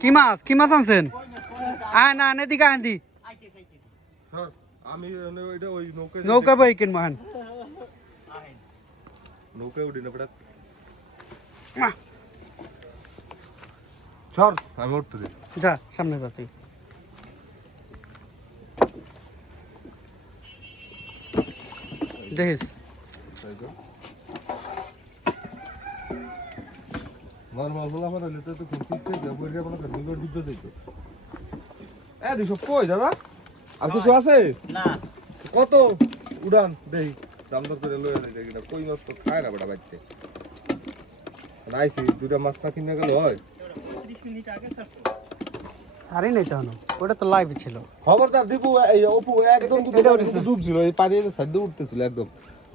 কি মাছ? কি মাছ আনছেন? আয় না আনে দিকে আন দি। আমি ওইটা ওই নৌকা নৌকা বই কিনবো হান নৌকা উঠি না বেটা সর আমি উঠতে দিই যা সামনে যা তুই। দেখিস তাই তো নর্মাল বলা আমার হলে তো খুব ঠিক দুটো ডিব্বে দিত এ দুশো কই দাদা? আর কিছু আছে? না। কত? উড়ান দেই দাম দর করে লয়ে এটা কই মাছ তো খায় না বেটা বাইতে রাইছি দুটা মাছ না কিনে গেল হয়? সারি নাই ওটা তো লাইভ ছিল। খবরদার দীপু এই অপু একদম ডুবছিল এই উঠতেছিল একদম।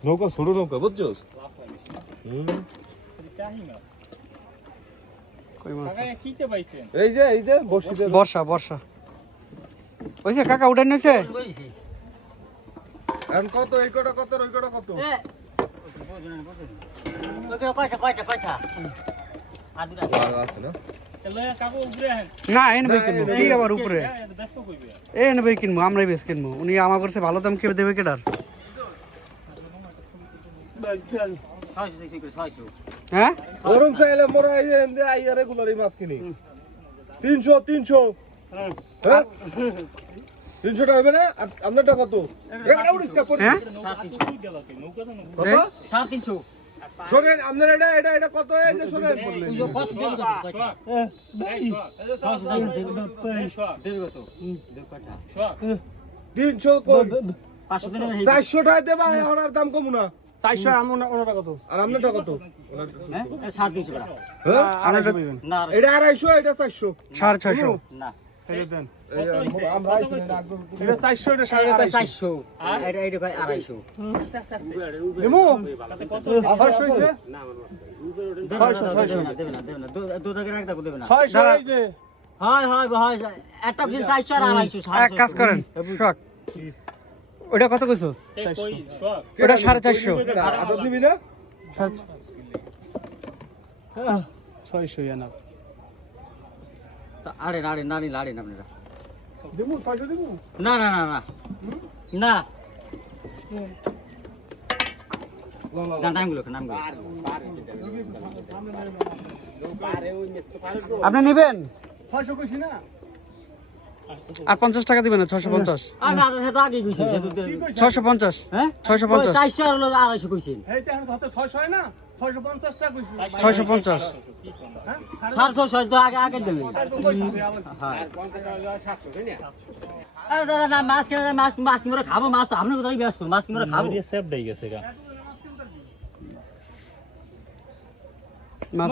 নৌকা ছোট নৌকা বুঝছ হুম। মাছ? এই যে এই যে বর্ষা বর্ষা। ওইছে কাকা উঠে নিছে? এখন কত? এই কটা কত? ওই কটা কত? কয়টা কয়টা কয়টা? আছে। না? না এনে বই কিনবো। কি আবার উপরে। এনে কিনবো আমরাই বেশ কিনবো। উনি আমার ভালো দাম কে দেবে কেডার? হ্যাঁ? গরম চাইলে মোরা আইয়া রেগুলার এই মাছ কিনি। তিনশো তিনশো। হ্যাঁ। তিনশো টাকা হবে না? আর আপনারটা কত। হ্যাঁ? শোনেন আপনার এটা এটা কত? শোনেন। তিনশো চারশো টাকা দেবা এখন আর দাম কমু না। চারশো ওনারা কত? আর আপনারটা কত? হ্যাঁ? হ্যাঁ? আর- এটা আড়াইশো এটা চারশো। সাড়ে ছয়শো। না। এক হয় হয় হয়। আর কাজ করেন। ওটা কত কইছো? ওটা সাড়ে চারশো। আদত নিবি না ছয়শো না তা আরে আরে না নিলে আরে না আপনারা দেবো ছয়শো দেবো না না না না। না। আপনি নেবেন? ছয়শো কইছি না। আর পঞ্চাশ টাকা দিবেন না ছয়শো পঞ্চাশ। ছয়শো পঞ্চাশ ছয়শো পঞ্চাশ। আড়াইশো ছয়শো পঞ্চাশ সাড়ে ছশো তো আগে আগে দেবে। হ্যাঁ। দাদা না মাছ কিনে মাছ মাছ কিনে খাব মাছ তো আপনার কোথায় ব্যস্ত মাছ কিনে খাব। মাছ।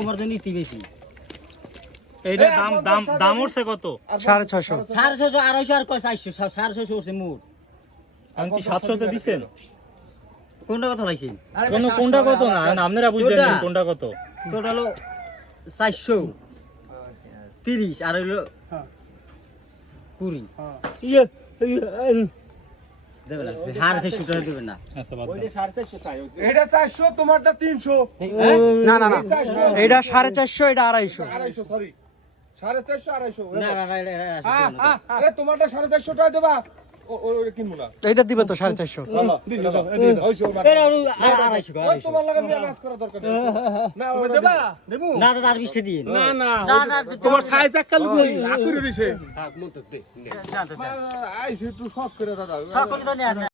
মোরা তো নীতি বেশি এইটা দাম দাম দাম উঠছে কত? সাড়ে ছয়শো। সাড়ে ছশো আড়াইশো আর কয়? চারশো সাড়ে ছশো উঠছে মোট। আমি কি সাতশোতে দিচ্ছেন কোনটা কথা লাগছে কোন কোনটা কত না? আপনারা বুঝলেন কোনটা? কোনটা কত। তোর হলো চারশো। তিরিশ আর হলো কুড়ি। সাড়ে চারশো না। বাদ দাও। এটা তিনশো। না না না। এটা সাড়ে চারশো এটা আড়াইশো। আড়াইশো সরি সাড়ে চারশো আড়াইশো না না না এটা- এটা- এটা দেবে না। এ তোমারটা সাড়ে চারশো টাকা দেবা। ও ও ওটা কিনবো না। এইটা দিবে তো সাড়ে চারশো। এটা তোমার সাইজ একটা লুকই আকুরে দিছে। আইছে একটু শখ করে দাদা।